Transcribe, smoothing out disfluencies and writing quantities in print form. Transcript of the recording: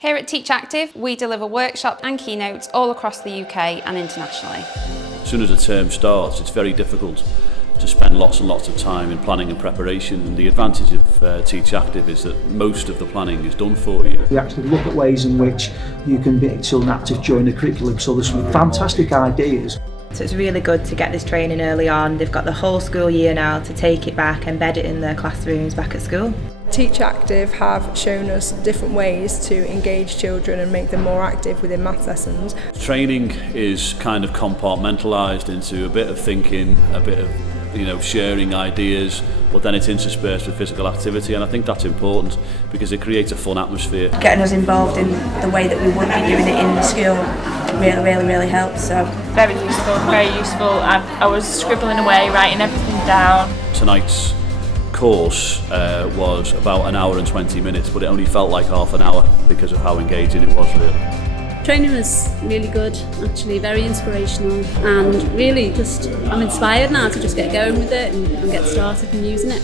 Here at Teach Active, we deliver workshops and keynotes all across the UK and internationally. As soon as a term starts, it's very difficult to spend lots and lots of time in planning and preparation, and the advantage of Teach Active is that most of the planning is done for you. We actually look at ways in which you can be still active during the curriculum, so there's some fantastic ideas. So it's really good to get this training early on. They've got the whole school year now to take it back, embed it in their classrooms back at school. Teach Active have shown us different ways to engage children and make them more active within maths lessons. Training is kind of compartmentalised into a bit of thinking, a bit of sharing ideas, but then it's interspersed with physical activity, and I think that's important because it creates a fun atmosphere. Getting us involved in the way that we would be doing it in the school really helps. So very useful. I was scribbling away, writing everything down. Tonight's course was about an hour and 20 minutes, but it only felt like half an hour because of how engaging it was really. Training was really good, actually, very inspirational, and really I'm inspired now to just get going with it and get started and using it.